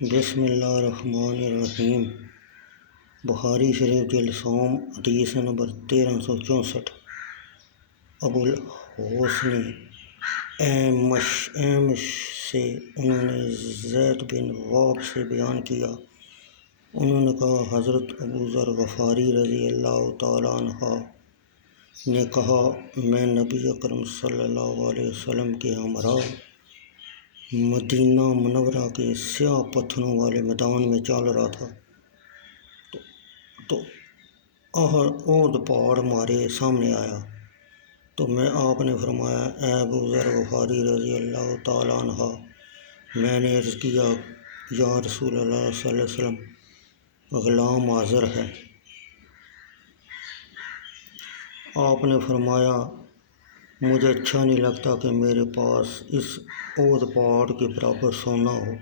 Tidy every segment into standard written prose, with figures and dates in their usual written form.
بسم اللہ الرحمن الرحیم۔ بخاری شریف جلد سوم حدیث نمبر 1364۔ ابو الحسن اعمش سے انہوں نے زید بن وہب سے بیان کیا، انہوں نے کہا حضرت ابو ذر غفاری رضی اللہ تعالیٰ عنہ نے کہا میں نبی اکرم صلی اللہ علیہ وسلم کے ہمراہ مدینہ منورہ کے سیاہ پتھروں والے میدان میں چل رہا تھا تو احد پہاڑ ہمارے سامنے آیا تو آپ نے فرمایا اے ابو ذر غفاری رضی اللہ تعالیٰ عنہ، میں نے عرض کیا یا رسول اللہ صلی اللہ علیہ وسلم غلام حاضر ہے۔ آپ نے فرمایا مجھے اچھا نہیں لگتا کہ میرے پاس اس احد پہاڑ کے برابر سونا ہو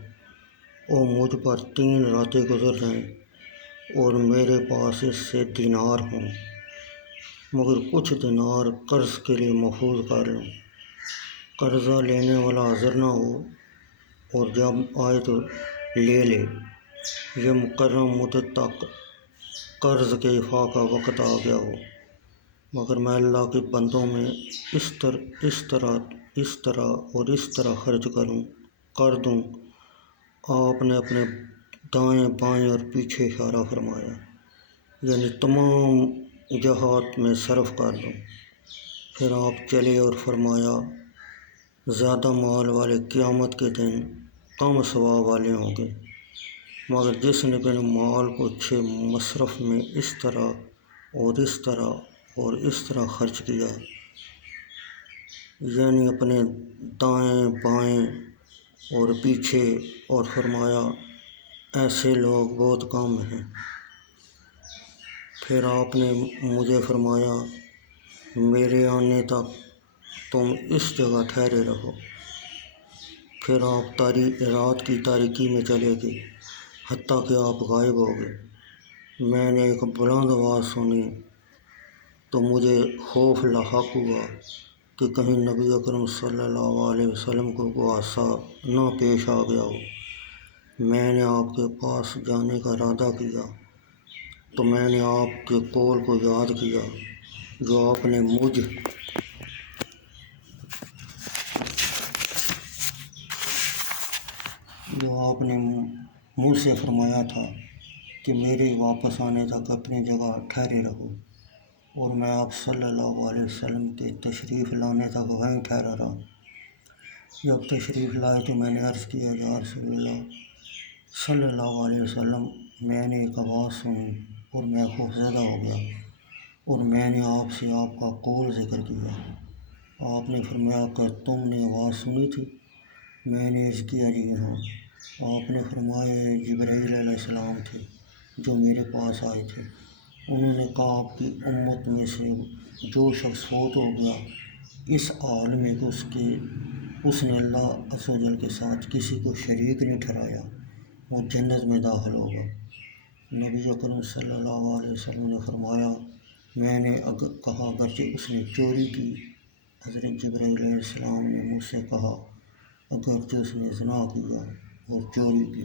اور مجھ پر 3 راتیں گزر جائیں اور میرے پاس اس سے دینار ہوں، مگر کچھ دینار قرض کے لیے محفوظ کر لوں، قرضہ لینے والا حاضر نہ ہو اور جب آئے تو لے لے، یہ مقررہ مدت تک قرض کے افاع کا وقت آ گیا ہو، مگر میں اللہ کے بندوں میں اس طرح خرچ کر دوں۔ آپ نے اپنے دائیں بائیں اور پیچھے اشارہ فرمایا، یعنی تمام جہات میں صرف کر دوں۔ پھر آپ چلے اور فرمایا زیادہ مال والے قیامت کے دن کم ثواب والے ہوں گے، مگر جس نے اپنے مال کو اچھے مصرف میں اس طرح خرچ کیا، یعنی اپنے دائیں بائیں اور پیچھے، اور فرمایا ایسے لوگ بہت کم ہیں۔ پھر آپ نے مجھے فرمایا میرے آنے تک تم اس جگہ ٹھہرے رہو۔ پھر آپ رات کی تاریکی میں چلے گئے حتیٰ کہ آپ غائب ہو گئے۔ میں نے ایک بلند آواز سنی تو مجھے خوف لاحق ہوا کہ کہیں نبی اکرم صلی اللہ علیہ وسلم کو کوئی حادثہ نہ پیش آ گیا ہو۔ میں نے آپ کے پاس جانے کا ارادہ کیا تو میں نے آپ کے قول کو یاد کیا جو آپ نے مجھ سے فرمایا تھا کہ میرے واپس آنے تک اپنی جگہ ٹھہرے رہو، اور میں آپ صلی اللہ علیہ وسلم کے تشریف لانے تک وہیں ٹھہرا رہا۔ جب تشریف لائے تو میں نے عرض کیا یا رسول اللہ صلی اللہ علیہ وسلم، میں نے ایک آواز سنی اور میں خوفزدہ ہو گیا، اور میں نے آپ سے آپ کا قول ذکر کیا۔ آپ نے فرمایا کہ تم نے آواز سنی تھی؟ میں نے عرض کیا جی ہاں۔ آپ نے فرمایا جبرائیل علیہ السلام تھے جو میرے پاس آئے تھے، انہوں نے کہا آپ کی امت میں سے جو شخص فوت ہو گیا اس حال میں کہ اس نے اللہ عز و جل کے ساتھ کسی کو شریک نہیں ٹھہرایا، وہ جنت میں داخل ہوگا۔ نبی اکرم صلی اللہ علیہ وسلم نے فرمایا میں نے کہا اگرچہ اس نے چوری کی۔ حضرت جبرائیل علیہ السلام نے مجھ سے کہا اگرچہ اس نے زنا کیا اور چوری کی۔